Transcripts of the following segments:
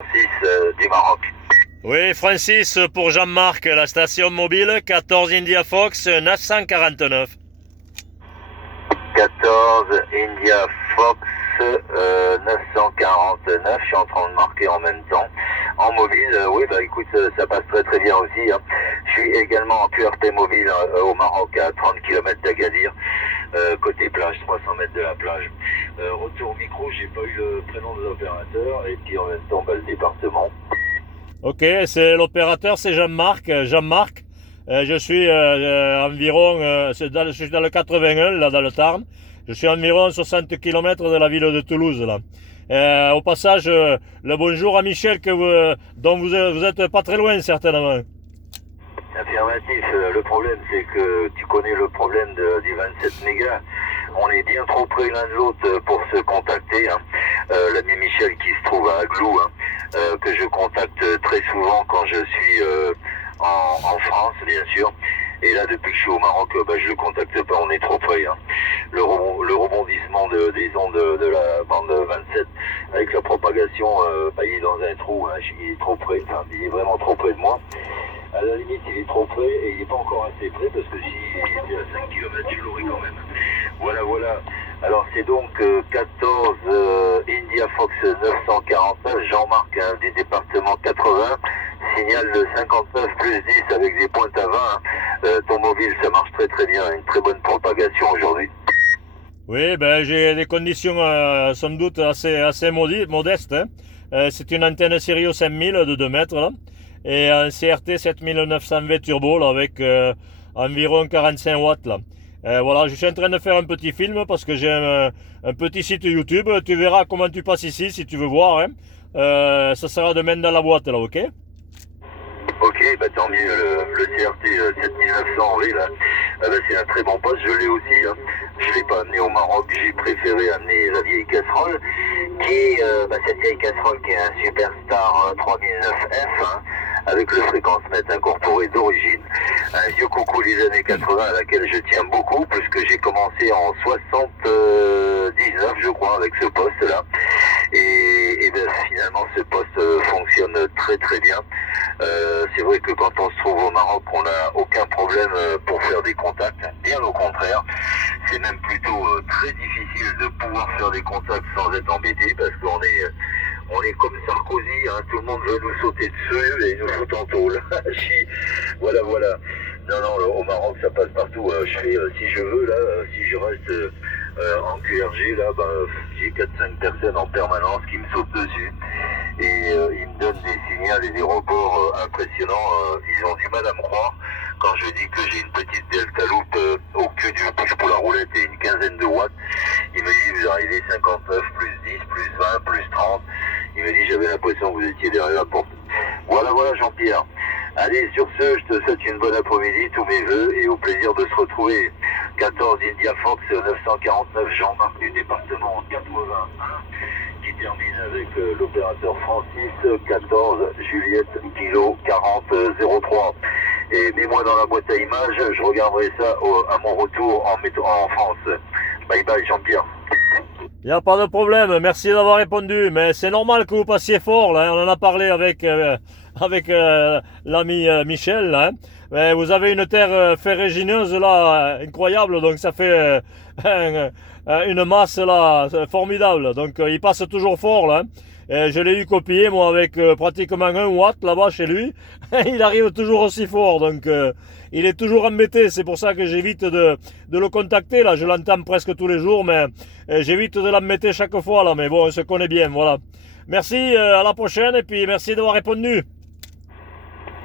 6 du Maroc. Oui, Francis, pour Jean-Marc, la station mobile 14 India Fox 949. 14 India Fox 949, je suis en train de marquer en même temps. En mobile, oui, bah écoute, ça passe très très bien aussi. Hein. Je suis également en QRP mobile au Maroc, à 30 km d'Agadir, côté plage, 300 mètres de la plage. Retour micro, j'ai pas eu le prénom de l'opérateur, et puis en même temps, bah, le département. Ok, c'est l'opérateur, c'est Jean-Marc. Jean-Marc, je suis environ, je suis dans le 81, là, dans le Tarn. Je suis environ 60 km de la ville de Toulouse, là. Au passage, le bonjour à Michel, dont vous êtes pas très loin, certainement. Affirmatif. Le problème, c'est que tu connais le problème du 27 mégas. On est bien trop près l'un de l'autre pour se contacter. Hein. L'ami Michel qui se trouve à Aglou, hein, que je contacte très souvent quand je suis en France, bien sûr. Et là, depuis que je suis au Maroc, bah, je le contacte pas, on est trop près. Hein. Le rebondissement des ondes de la bande 27 avec la propagation, bah, il est dans un trou, hein, il est trop près, enfin, il est vraiment trop près de moi. À la limite, il est trop près et il n'est pas encore assez près parce que s'il était à 5 km, je l'aurais quand même. Voilà, voilà. Alors, c'est donc 14 India Fox 949, Jean-Marc hein, du département 80, signal de 59 plus 10 avec des pointes à 20. Ton mobile, ça marche très très bien, une très bonne propagation aujourd'hui. Oui, ben j'ai des conditions sans doute assez modestes. Hein. C'est une antenne Sirius 5000 de 2 mètres là, et un CRT 7900V turbo là, avec environ 45 watts là. Voilà, je suis en train de faire un petit film parce que j'ai un petit site YouTube. Tu verras comment tu passes ici si tu veux voir. Hein. Ça sera demain dans la boîte là, ok? Ok, bah tant mieux, le CRT 7900 en V là, bah, c'est un très bon poste, je l'ai aussi. Hein. Je l'ai pas amené au Maroc, j'ai préféré amener la vieille casserole, cette vieille casserole qui est un Superstar 3009F, hein, avec le fréquence mètre incorporé d'origine. Un vieux coucou des années 80 à laquelle je tiens beaucoup, puisque j'ai commencé en 79, je crois, avec ce poste-là. Et ben, finalement, ce poste fonctionne très très bien. C'est vrai que quand on se trouve au Maroc, on n'a aucun problème pour faire des contacts. Bien au contraire, c'est même plutôt très difficile de pouvoir faire des contacts sans être embêté parce qu'on est comme Sarkozy, hein, tout le monde veut nous sauter dessus et nous foutre en tôle. Voilà, voilà. Non, non, au Maroc, ça passe partout. Je fais, si je veux, là, si je reste en QRG, là, bah, j'ai 4-5 personnes en permanence qui me sautent dessus. Et ils me donnent des signaux et des reports impressionnants. Ils ont du mal à me croire quand je dis que j'ai une petite Delta Loop au cul du push pour la roulette et une quinzaine de watts. Il me dit, vous arrivez 59, plus 10, plus 20, plus 30. Il me dit, j'avais l'impression que vous étiez derrière la porte. Voilà, voilà, Jean-Pierre. Allez, sur ce, je te souhaite une bonne après-midi, tous mes voeux, et au plaisir de se retrouver. 14 India Fox 949, Jean-Marc du département 81, qui termine avec l'opérateur Francis 14 Juliette Kilo 40 03. Et mets-moi dans la boîte à images, je regarderai ça à mon retour en France. Bye bye, Jean-Pierre. Il n'y a pas de problème, merci d'avoir répondu, mais c'est normal que vous passiez fort, là, hein. On en a parlé avec l'ami Michel, là, hein. Mais vous avez une terre ferrugineuse, là, incroyable, donc ça fait une masse, là, formidable, donc il passe toujours fort, là, hein. Et je l'ai eu copié, moi, avec pratiquement 1 watt, là-bas, chez lui, il arrive toujours aussi fort, donc il est toujours embêté, c'est pour ça que j'évite de le contacter, là, je l'entends presque tous les jours, mais j'évite de l'embêter chaque fois, là, mais bon, on se connaît bien, voilà. Merci, à la prochaine, et puis merci d'avoir répondu.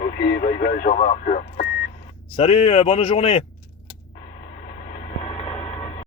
Ok, bye bye, Jean-Marc. Salut, bonne journée.